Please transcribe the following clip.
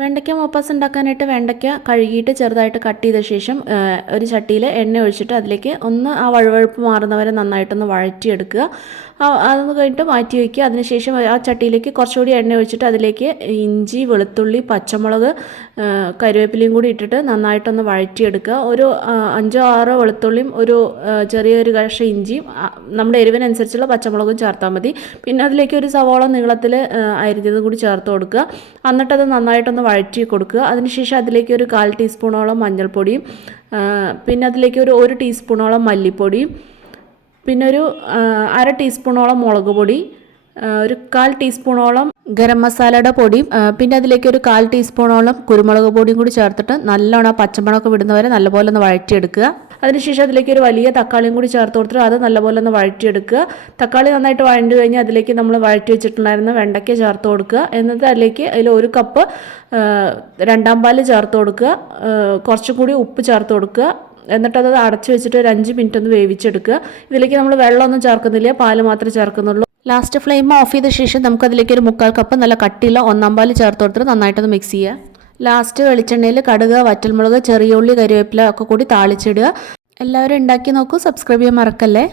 വെണ്ടയ്ക്ക മോപ്പാസ് ഉണ്ടാക്കാനായിട്ട് വെണ്ടയ്ക്ക കഴുകിയിട്ട് ചെറുതായിട്ട് കട്ട് ചെയ്ത ശേഷം ഒരു ചട്ടിയിൽ എണ്ണ ഒഴിച്ചിട്ട് അതിലേക്ക് ഒന്ന് ആ വഴുവഴുപ്പ് മാറുന്നവരെ നന്നായിട്ടൊന്ന് വഴറ്റിയെടുക്കുക. അതൊന്ന് കഴിഞ്ഞിട്ട് മാറ്റി വയ്ക്കുക. അതിനുശേഷം ആ ചട്ടിയിലേക്ക് കുറച്ചുകൂടി എണ്ണ ഒഴിച്ചിട്ട് അതിലേക്ക് ഇഞ്ചി, വെളുത്തുള്ളി, പച്ചമുളക്, കറിവേപ്പിലയും കൂടി ഇട്ടിട്ട് നന്നായിട്ടൊന്ന് വഴറ്റിയെടുക്കുക. ഒരു 5-6 വെളുത്തുള്ളിയും ഒരു ചെറിയൊരു കഷ്ണം ഇഞ്ചിയും നമ്മുടെ എരിവിനനുസരിച്ചുള്ള പച്ചമുളകും ചേർത്താൽ മതി. പിന്നെ അതിലേക്ക് ഒരു സവോള നീളത്തിൽ അരിഞ്ഞത് കൂടി ചേർത്ത് കൊടുക്കുക. എന്നിട്ടത് നന്നായിട്ടൊന്ന് വഴറ്റി കൊടുക്കുക. അതിനുശേഷം അതിലേക്ക് ഒരു 1/4 ടീസ്പൂണോളം മഞ്ഞൾപ്പൊടിയും പിന്നെ അതിലേക്ക് ഒരു 1 ടീസ്പൂണോളം മല്ലിപ്പൊടിയും പിന്നെ ഒരു 1/2 ടീസ്പൂണോളം മുളക് പൊടി, ഒരു 1/4 ടീസ്പൂണോളം ഗരം മസാലയുടെ പൊടിയും പിന്നെ അതിലേക്ക് ഒരു 1/4 ടീസ്പൂണോളം കുരുമുളക് പൊടിയും കൂടി ചേർത്തിട്ട് നല്ലോണം പച്ചമണമൊക്കെ വിടുന്നവരെ നല്ലപോലെ ഒന്ന് വഴറ്റിയെടുക്കുക. അതിനുശേഷം അതിലേക്ക് ഒരു വലിയ തക്കാളിയും കൂടി ചേർത്ത് കൊടുത്തിട്ട് അത് നല്ലപോലെ ഒന്ന് വഴറ്റിയെടുക്കുക. തക്കാളി നന്നായിട്ട് വഴണ്ടി കഴിഞ്ഞാൽ അതിലേക്ക് നമ്മൾ വഴറ്റി വെച്ചിട്ടുണ്ടായിരുന്ന വെണ്ടയ്ക്ക ചേർത്ത് കൊടുക്കുക. എന്നിട്ട് അതിലേക്ക് 1 കപ്പ് രണ്ടാം പാല് ചേർത്ത് കൊടുക്കുക. കുറച്ചും കൂടി ഉപ്പ് ചേർത്ത് കൊടുക്കുക. എന്നിട്ടത് അടച്ചു വെച്ചിട്ട് ഒരു 5 മിനിറ്റ് ഒന്ന് വേവിച്ചെടുക്കുക. ഇതിലേക്ക് നമ്മൾ വെള്ളമൊന്നും ചേർക്കുന്നില്ല, പാല് മാത്രമേ ചേർക്കുന്നുള്ളൂ. ലാസ്റ്റ് ഫ്ലെയിം ഓഫ് ചെയ്ത ശേഷം നമുക്കതിലേക്ക് ഒരു 1/4 കപ്പ് നല്ല കട്ടിയുള്ള ഒന്നാം പാല് ചേർത്ത് കൊടുത്തിട്ട് നന്നായിട്ടൊന്ന് മിക്സ് ചെയ്യുക. ലാസ്റ്റ് വെളിച്ചെണ്ണയിൽ കടുക്, വറ്റൽമുളക്, ചെറിയ ഉള്ളി, കരിവേപ്പില ഒക്കെ കൂടി താളിച്ചിടുക. എല്ലാവരും ഉണ്ടാക്കി നോക്കൂ. സബ്സ്ക്രൈബ് ചെയ്യാൻ മറക്കല്ലേ.